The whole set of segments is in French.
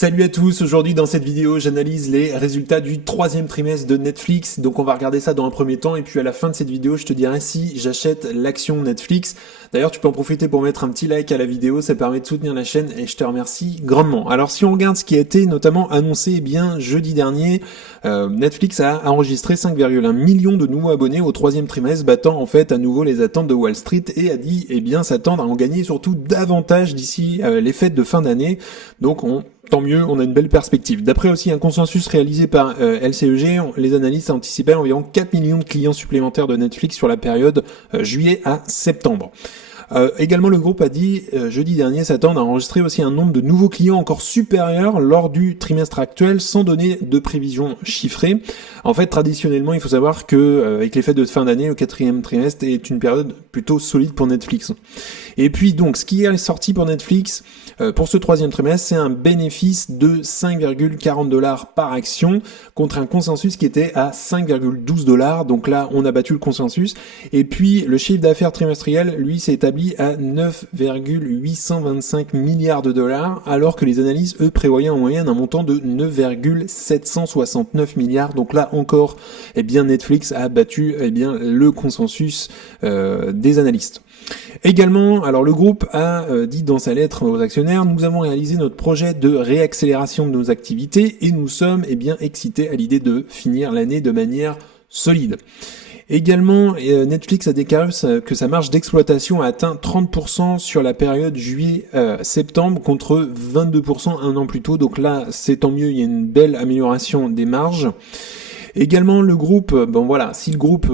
Salut à tous, aujourd'hui dans cette vidéo j'analyse les résultats du troisième trimestre de Netflix, donc on va regarder ça dans un premier temps et puis à la fin de cette vidéo je te dirai si j'achète l'action Netflix. D'ailleurs tu peux en profiter pour mettre un petit like à la vidéo, ça permet de soutenir la chaîne et je te remercie grandement. Alors si on regarde ce qui a été notamment annoncé, eh bien jeudi dernier, Netflix a enregistré 5,1 millions de nouveaux abonnés au troisième trimestre, battant en fait à nouveau les attentes de Wall Street et a dit eh bien s'attendre à en gagner surtout davantage d'ici les fêtes de fin d'année. Donc tant mieux, on a une belle perspective. D'après aussi un consensus réalisé par LCEG, les analystes anticipaient environ 4 millions de clients supplémentaires de Netflix sur la période juillet à septembre. Également, le groupe a dit jeudi dernier s'attendre à enregistrer aussi un nombre de nouveaux clients encore supérieur lors du trimestre actuel, sans donner de prévision chiffrée. En fait, traditionnellement, il faut savoir que avec les fêtes de fin d'année, le quatrième trimestre est une période plutôt solide pour Netflix. Et puis donc, ce qui est sorti pour Netflix pour ce troisième trimestre, c'est un bénéfice de 5,40$ par action contre un consensus qui était à 5,12$. Donc là, on a battu le consensus. Et puis, le chiffre d'affaires trimestriel, lui, s'est établi à 9,825 milliards de dollars, alors que les analyses, eux, prévoyaient en moyenne un montant de 9,769 milliards. Donc là encore, eh bien, Netflix a battu le consensus des analystes. Également, alors le groupe a dit dans sa lettre aux actionnaires, nous avons réalisé notre projet de réaccélération de nos activités et nous sommes excités à l'idée de finir l'année de manière solide. Également, Netflix a déclaré que sa marge d'exploitation a atteint 30% sur la période juillet-septembre contre 22% un an plus tôt. Donc là, c'est tant mieux, il y a une belle amélioration des marges. Également, le groupe, si le groupe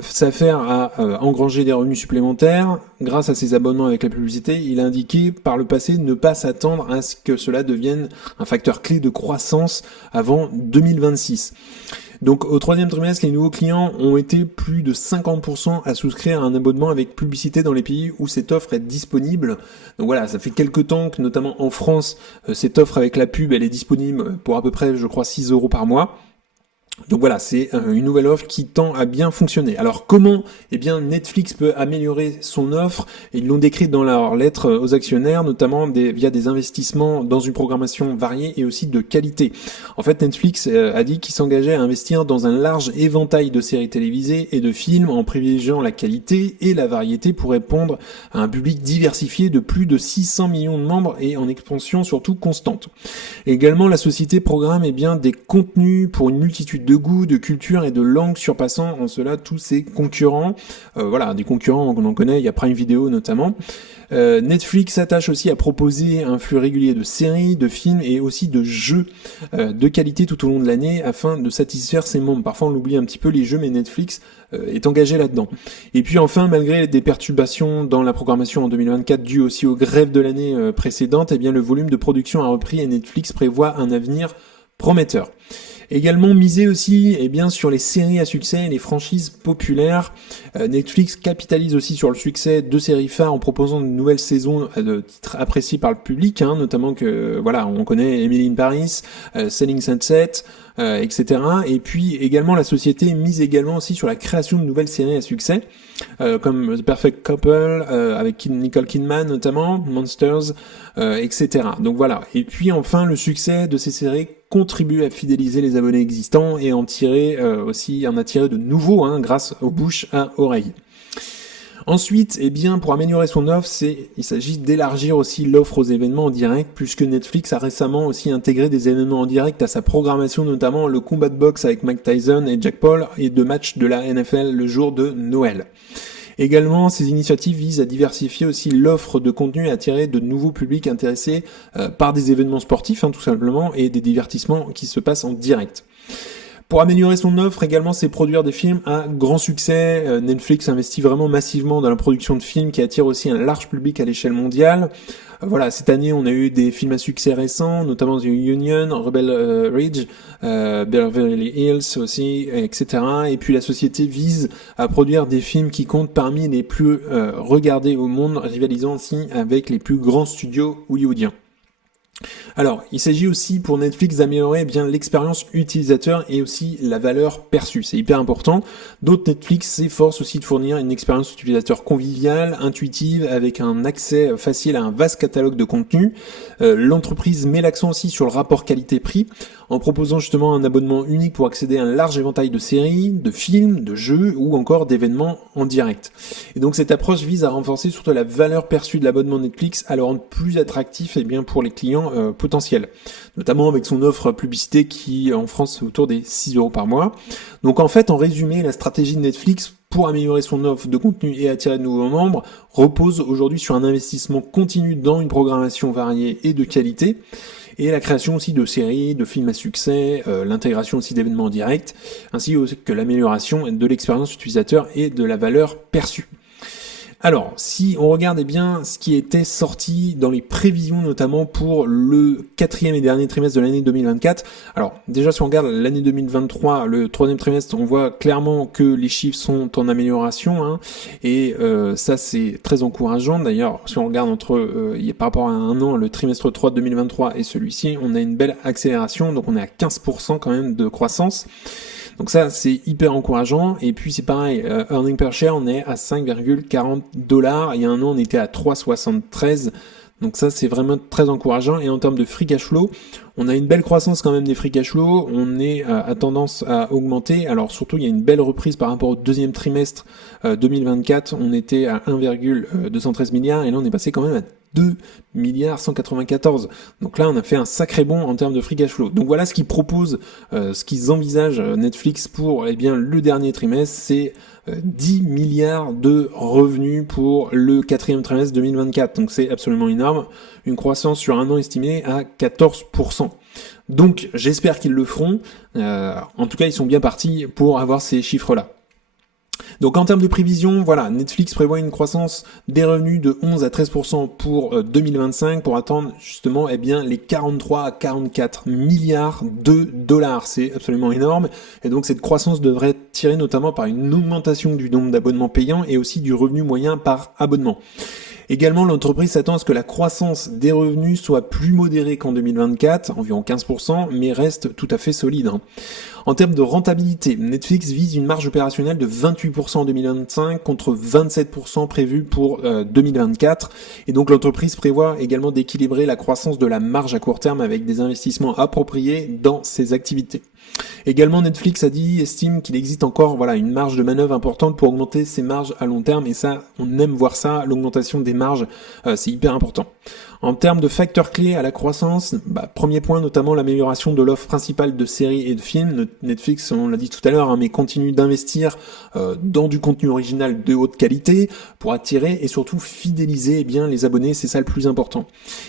s'affaire à engranger des revenus supplémentaires grâce à ses abonnements avec la publicité, il a indiqué par le passé ne pas s'attendre à ce que cela devienne un facteur clé de croissance avant 2026. Donc au troisième trimestre, les nouveaux clients ont été plus de 50% à souscrire à un abonnement avec publicité dans les pays où cette offre est disponible. Donc voilà, ça fait quelques temps que notamment en France, cette offre avec la pub, elle est disponible pour à peu près, je crois, 6€ par mois. Donc voilà, c'est une nouvelle offre qui tend à bien fonctionner. Alors comment Netflix peut améliorer son offre? Ils l'ont décrit dans leur lettre aux actionnaires, notamment via des investissements dans une programmation variée et aussi de qualité. En fait, Netflix a dit qu'il s'engageait à investir dans un large éventail de séries télévisées et de films en privilégiant la qualité et la variété pour répondre à un public diversifié de plus de 600 millions de membres et en expansion surtout constante. Également, la société programme des contenus pour une multitude de goûts, de cultures et de langues surpassant en cela tous ses concurrents. Des concurrents qu'on en connaît, il y a Prime Video notamment. Netflix s'attache aussi à proposer un flux régulier de séries, de films et aussi de jeux de qualité tout au long de l'année afin de satisfaire ses membres. Parfois on l'oublie un petit peu les jeux, mais Netflix est engagé là-dedans. Et puis enfin, malgré des perturbations dans la programmation en 2024 dues aussi aux grèves de l'année précédente, le volume de production a repris et Netflix prévoit un avenir prometteur. Également miser aussi sur les séries à succès et les franchises populaires. Netflix capitalise aussi sur le succès de séries phares en proposant de nouvelles saisons de titres appréciés par le public, notamment on connaît Emily in Paris, Selling Sunset, etc. Et puis également la société mise également aussi sur la création de nouvelles séries à succès, comme The Perfect Couple, avec Nicole Kidman notamment, Monsters, etc. Donc voilà. Et puis enfin le succès de ces séries contribue à fidéliser les abonnés existants et en attirer de nouveaux grâce aux bouche à oreille. Ensuite, pour améliorer son offre, il s'agit d'élargir aussi l'offre aux événements en direct, puisque Netflix a récemment aussi intégré des événements en direct à sa programmation, notamment le combat de boxe avec Mike Tyson et Jake Paul et de matchs de la NFL le jour de Noël. Également, ces initiatives visent à diversifier aussi l'offre de contenu et attirer de nouveaux publics intéressés par des événements sportifs, tout simplement, et des divertissements qui se passent en direct. Pour améliorer son offre également, c'est produire des films à grand succès. Netflix investit vraiment massivement dans la production de films qui attirent aussi un large public à l'échelle mondiale. Cette année, on a eu des films à succès récents, notamment The Union, Rebel Ridge, Beverly Hills aussi, etc. Et puis la société vise à produire des films qui comptent parmi les plus regardés au monde, rivalisant aussi avec les plus grands studios hollywoodiens. Alors, il s'agit aussi pour Netflix d'améliorer eh bien l'expérience utilisateur et aussi la valeur perçue. C'est hyper important. D'autres Netflix s'efforcent aussi de fournir une expérience utilisateur conviviale, intuitive, avec un accès facile à un vaste catalogue de contenus. L'entreprise met l'accent aussi sur le rapport qualité-prix en proposant justement un abonnement unique pour accéder à un large éventail de séries, de films, de jeux ou encore d'événements en direct. Et donc cette approche vise à renforcer surtout la valeur perçue de l'abonnement Netflix, à le rendre plus attractif eh bien, pour les clients potentiels, notamment avec son offre publicité qui en France est autour des 6 € par mois. Donc en fait, en résumé, la stratégie de Netflix pour améliorer son offre de contenu et attirer de nouveaux membres repose aujourd'hui sur un investissement continu dans une programmation variée et de qualité, et la création aussi de séries, de films à succès, l'intégration aussi d'événements en direct, ainsi que l'amélioration de l'expérience utilisateur et de la valeur perçue. Alors, si on regarde eh bien ce qui était sorti dans les prévisions, notamment pour le 4e et dernier trimestre de l'année 2024. Alors, déjà, si on regarde l'année 2023, le 3e trimestre, on voit clairement que les chiffres sont en amélioration, hein, et ça, c'est très encourageant. D'ailleurs, si on regarde par rapport à un an, le trimestre 3 de 2023 et celui-ci, on a une belle accélération, donc on est à 15% quand même de croissance. Donc ça, c'est hyper encourageant. Et puis c'est pareil, earning per share, on est à 5,40 $. Il y a un an, on était à 3,73. Donc ça, c'est vraiment très encourageant. Et en termes de free cash flow, on a une belle croissance quand même des free cash flow. On est à tendance à augmenter. Alors surtout, il y a une belle reprise par rapport au deuxième trimestre 2024. On était à 1,213 milliards et là, on est passé quand même à 2 milliards 194. Donc là, on a fait un sacré bond en termes de free cash flow. Donc voilà ce qu'ils proposent, ce qu'ils envisagent Netflix pour eh bien le dernier trimestre, c'est 10 milliards de revenus pour le 4e trimestre 2024. Donc c'est absolument énorme. Une croissance sur un an estimée à 14%. Donc j'espère qu'ils le feront. En tout cas, ils sont bien partis pour avoir ces chiffres-là. Donc en termes de prévision, voilà, Netflix prévoit une croissance des revenus de 11 à 13% pour 2025 pour atteindre justement eh bien, les 43 à 44 milliards de dollars. C'est absolument énorme. Et donc cette croissance devrait être tirée notamment par une augmentation du nombre d'abonnements payants et aussi du revenu moyen par abonnement. Également, l'entreprise s'attend à ce que la croissance des revenus soit plus modérée qu'en 2024, environ 15%, mais reste tout à fait solide. En termes de rentabilité, Netflix vise une marge opérationnelle de 28% en 2025 contre 27% prévu pour 2024. Et donc l'entreprise prévoit également d'équilibrer la croissance de la marge à court terme avec des investissements appropriés dans ses activités. Également, Netflix estime qu'il existe encore une marge de manœuvre importante pour augmenter ses marges à long terme, et ça, on aime voir ça, l'augmentation des marges, c'est hyper important. En termes de facteurs clés à la croissance, premier point, notamment l'amélioration de l'offre principale de séries et de films. Netflix, on l'a dit tout à l'heure, mais continue d'investir dans du contenu original de haute qualité pour attirer et surtout fidéliser bien les abonnés, c'est ça le plus important.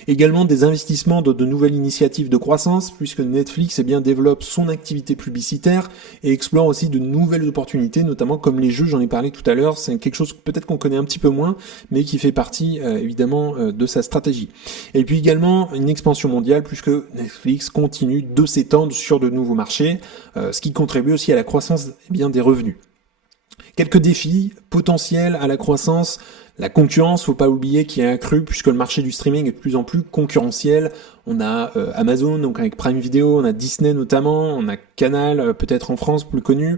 Également des investissements dans de nouvelles initiatives de croissance, puisque Netflix développe son activité publicitaire et explore aussi de nouvelles opportunités, notamment comme les jeux, j'en ai parlé tout à l'heure, c'est quelque chose peut-être qu'on connaît un petit peu moins, mais qui fait partie évidemment de sa stratégie. Et puis également une expansion mondiale, puisque Netflix continue de s'étendre sur de nouveaux marchés, ce qui contribue aussi à la croissance des revenus. Quelques défis potentiels à la croissance. La concurrence, faut pas oublier, qui est accrue puisque le marché du streaming est de plus en plus concurrentiel. On a Amazon, donc avec Prime Video, on a Disney notamment, on a Canal, peut-être en France plus connu,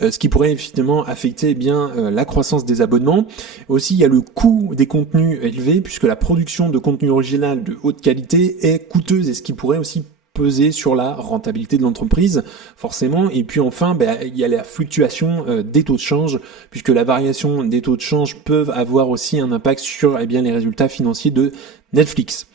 ce qui pourrait effectivement affecter la croissance des abonnements. Aussi, il y a le coût des contenus élevés puisque la production de contenu original de haute qualité est coûteuse et ce qui pourrait aussi peser sur la rentabilité de l'entreprise, forcément. Et puis enfin, il y a la fluctuation des taux de change, puisque la variation des taux de change peuvent avoir aussi un impact sur les résultats financiers de Netflix.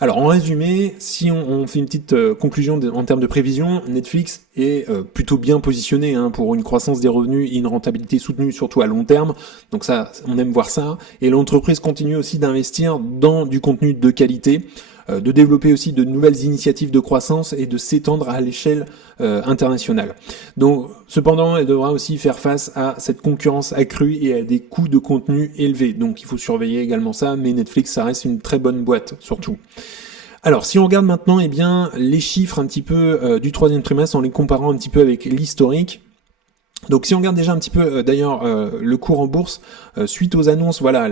Alors en résumé, si on fait une petite conclusion en termes de prévision, Netflix est plutôt bien positionné pour une croissance des revenus et une rentabilité soutenue, surtout à long terme. Donc ça, on aime voir ça. Et l'entreprise continue aussi d'investir dans du contenu de qualité, de développer aussi de nouvelles initiatives de croissance et de s'étendre à l'échelle internationale. Donc, cependant, elle devra aussi faire face à cette concurrence accrue et à des coûts de contenu élevés. Donc, il faut surveiller également ça, mais Netflix, ça reste une très bonne boîte, surtout. Alors, si on regarde maintenant, les chiffres un petit peu du 3e trimestre en les comparant un petit peu avec l'historique, Donc si on regarde déjà un petit peu d'ailleurs le cours en bourse, suite aux annonces, voilà,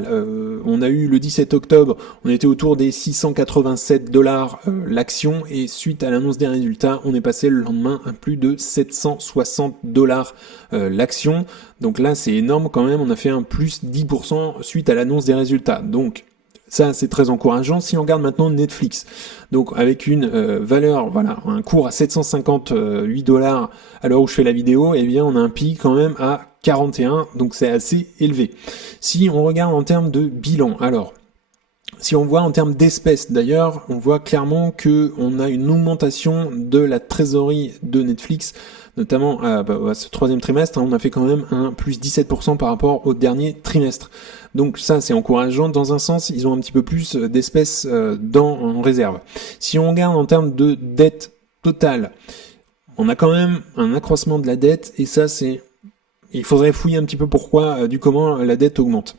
on a eu le 17 octobre, on était autour des 687 dollars l'action, et suite à l'annonce des résultats, on est passé le lendemain à plus de 760 dollars l'action. Donc là c'est énorme quand même, on a fait un plus 10% suite à l'annonce des résultats. Donc ça, c'est très encourageant. Si on regarde maintenant Netflix, donc avec une valeur, voilà, un cours à 758 dollars à l'heure où je fais la vidéo, eh bien, on a un pic quand même à 41, donc c'est assez élevé. Si on regarde en termes de bilan, alors, si on voit en termes d'espèces d'ailleurs, on voit clairement que on a une augmentation de la trésorerie de Netflix, notamment à ce troisième trimestre, on a fait quand même un plus 17% par rapport au dernier trimestre. Donc ça c'est encourageant, dans un sens ils ont un petit peu plus d'espèces en réserve. Si on regarde en termes de dette totale, on a quand même un accroissement de la dette, et ça c'est... Il faudrait fouiller un petit peu pourquoi, du comment la dette augmente.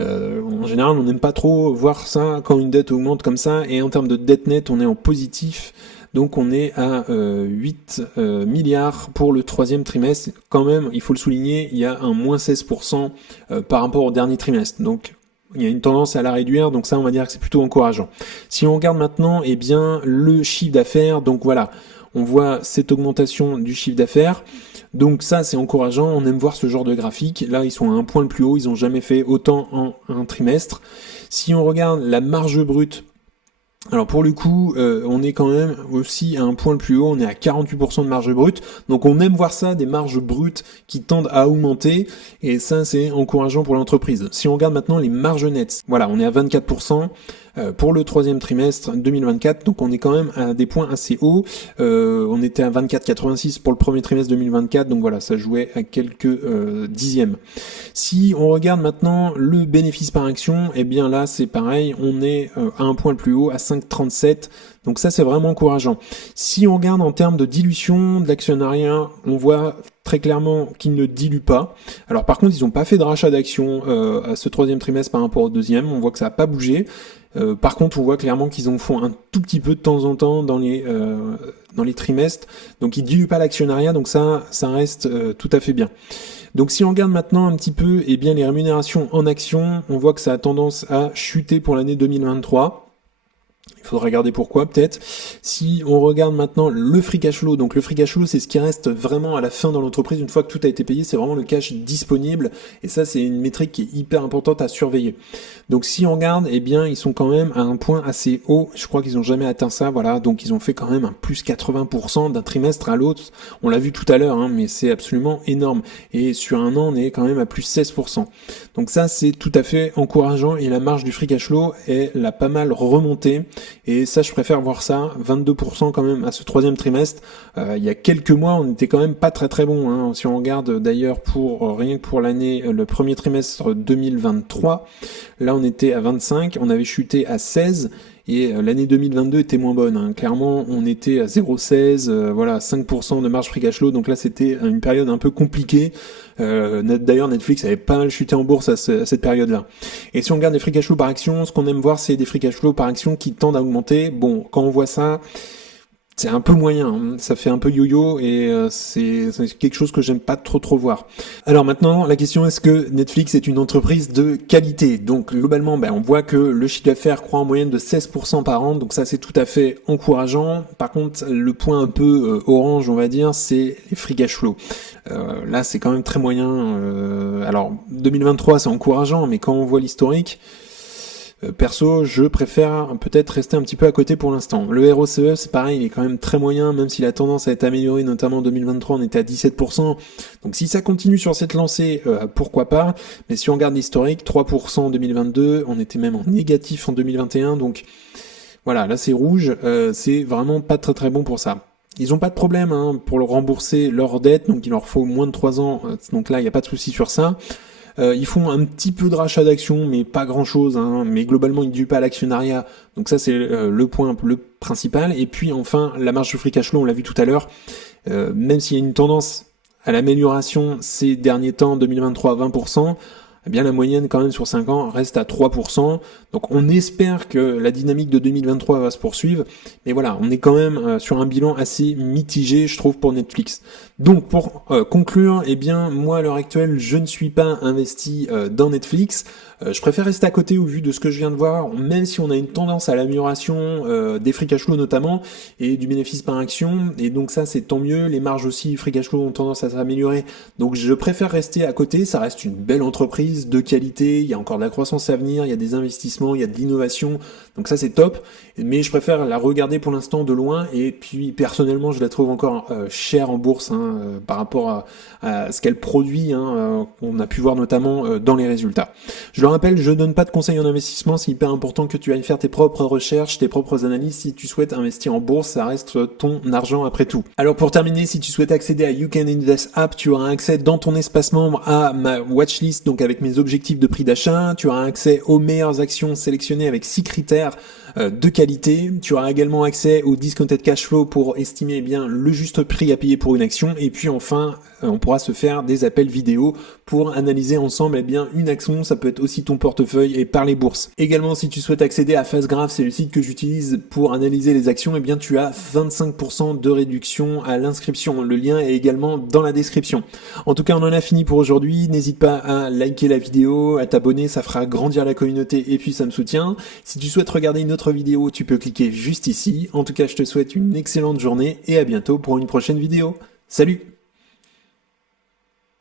En général, on n'aime pas trop voir ça quand une dette augmente comme ça, et en termes de dette nette, on est en positif, donc on est à 8 milliards pour le troisième trimestre. Quand même, il faut le souligner, il y a un moins 16% par rapport au dernier trimestre. Donc il y a une tendance à la réduire, donc ça on va dire que c'est plutôt encourageant. Si on regarde maintenant, eh bien le chiffre d'affaires, donc voilà, on voit cette augmentation du chiffre d'affaires. Donc ça c'est encourageant, on aime voir ce genre de graphique. Là ils sont à un point le plus haut, ils n'ont jamais fait autant en un trimestre. Si on regarde la marge brute, alors pour le coup, on est quand même aussi à un point le plus haut, on est à 48% de marge brute, donc on aime voir ça, des marges brutes qui tendent à augmenter, et ça c'est encourageant pour l'entreprise. Si on regarde maintenant les marges nettes, voilà, on est à 24%, pour le troisième trimestre 2024, donc on est quand même à des points assez hauts. On était à 24,86 pour le premier trimestre 2024, donc voilà, ça jouait à quelques dixièmes. Si on regarde maintenant le bénéfice par action, eh bien là c'est pareil, on est à un point le plus haut, à 5,37. Donc ça c'est vraiment encourageant. Si on regarde en termes de dilution de l'actionnariat, on voit très clairement qu'ils ne diluent pas. Alors par contre ils n'ont pas fait de rachat d'actions à ce troisième trimestre par rapport au deuxième, on voit que ça n'a pas bougé. Par contre on voit clairement qu'ils en font un tout petit peu de temps en temps dans les trimestres, donc ils diluent pas l'actionnariat, donc ça reste tout à fait bien. Donc si on regarde maintenant un petit peu, eh bien les rémunérations en actions, on voit que ça a tendance à chuter pour l'année 2023. Il faudra regarder pourquoi peut-être. Si on regarde maintenant le free cash flow, donc le free cash flow c'est ce qui reste vraiment à la fin dans l'entreprise, une fois que tout a été payé, c'est vraiment le cash disponible, et ça c'est une métrique qui est hyper importante à surveiller. Donc si on regarde, eh bien ils sont quand même à un point assez haut, je crois qu'ils n'ont jamais atteint ça, voilà, donc ils ont fait quand même un plus 80% d'un trimestre à l'autre, on l'a vu tout à l'heure, hein, mais c'est absolument énorme, et sur un an on est quand même à plus 16%. Donc ça c'est tout à fait encourageant, et la marge du free cash flow elle a pas mal remonté, et ça je préfère voir ça, 22% quand même à ce troisième trimestre. Il y a quelques mois on était quand même pas très très bon, hein. Si on regarde d'ailleurs pour rien que pour l'année, le premier trimestre 2023, là on était à 25, on avait chuté à 16, et l'année 2022 était moins bonne, hein. Clairement on était à 0,16, voilà, 5% de marge free cash flow, donc là c'était une période un peu compliquée. D'ailleurs Netflix avait pas mal chuté en bourse à cette période-là. Et si on regarde les free cash flow par action, ce qu'on aime voir c'est des free cash flow par action qui tendent à augmenter. Bon, quand on voit ça, c'est un peu moyen, hein. Ça fait un peu yo-yo, et c'est quelque chose que j'aime pas trop voir. Alors maintenant, la question, est-ce que Netflix est une entreprise de qualité? Donc globalement, on voit que le chiffre d'affaires croît en moyenne de 16% par an, donc ça c'est tout à fait encourageant. Par contre, le point un peu orange, on va dire, c'est les free cash flow. Là c'est quand même très moyen. Alors 2023 c'est encourageant, mais quand on voit l'historique, perso, je préfère peut-être rester un petit peu à côté pour l'instant. Le ROCE, c'est pareil, il est quand même très moyen, même s'il a tendance à être amélioré, notamment en 2023, on était à 17%. Donc si ça continue sur cette lancée, pourquoi pas. Mais si on regarde l'historique, 3% en 2022, on était même en négatif en 2021, donc voilà, là c'est rouge, c'est vraiment pas très très bon pour ça. Ils ont pas de problème pour rembourser leur dette, donc il leur faut moins de 3 ans, donc là il n'y a pas de souci sur ça. Ils font un petit peu de rachat d'actions, mais pas grand-chose, hein, mais globalement ils ne duent pas l'actionnariat, donc ça c'est le point le principal. Et puis enfin, la marge de free cash flow, on l'a vu tout à l'heure, même s'il y a une tendance à l'amélioration ces derniers temps, 2023 à 20%, eh bien la moyenne quand même sur 5 ans reste à 3%. Donc on espère que la dynamique de 2023 va se poursuivre. Mais voilà, on est quand même sur un bilan assez mitigé, je trouve, pour Netflix. Donc pour conclure, eh bien moi à l'heure actuelle, je ne suis pas investi dans Netflix. Je préfère rester à côté au vu de ce que je viens de voir, même si on a une tendance à l'amélioration des free cash flow notamment et du bénéfice par action. Et donc ça c'est tant mieux. Les marges aussi free cash flow ont tendance à s'améliorer. Donc je préfère rester à côté. Ça reste une belle entreprise de qualité. Il y a encore de la croissance à venir. Il y a des investissements, il y a de l'innovation. Donc ça c'est top. Mais je préfère la regarder pour l'instant de loin. Et puis personnellement je la trouve encore chère en bourse par rapport à ce qu'elle produit. On a pu voir notamment dans les résultats. Je le rappelle, je donne pas de conseils en investissement, c'est hyper important que tu ailles faire tes propres recherches, tes propres analyses. Si tu souhaites investir en bourse, ça reste ton argent après tout. Alors pour terminer, si tu souhaites accéder à You Can Invest App, tu auras accès dans ton espace membre à ma watchlist, donc avec mes objectifs de prix d'achat. Tu auras accès aux meilleures actions sélectionnées avec 6 critères de qualité. Tu auras également accès au discounted cash flow pour estimer bien le juste prix à payer pour une action. Et puis enfin, on pourra se faire des appels vidéo pour analyser ensemble bien une action. Ça peut être aussi ton portefeuille et par les bourses. Également, si tu souhaites accéder à FastGraph, c'est le site que j'utilise pour analyser les actions, bien tu as 25% de réduction à l'inscription. Le lien est également dans la description. En tout cas, on en a fini pour aujourd'hui. N'hésite pas à liker la vidéo, à t'abonner, ça fera grandir la communauté et puis ça me soutient. Si tu souhaites regarder une autre vidéo, tu peux cliquer juste ici. En tout cas, je te souhaite une excellente journée et à bientôt pour une prochaine vidéo. Salut!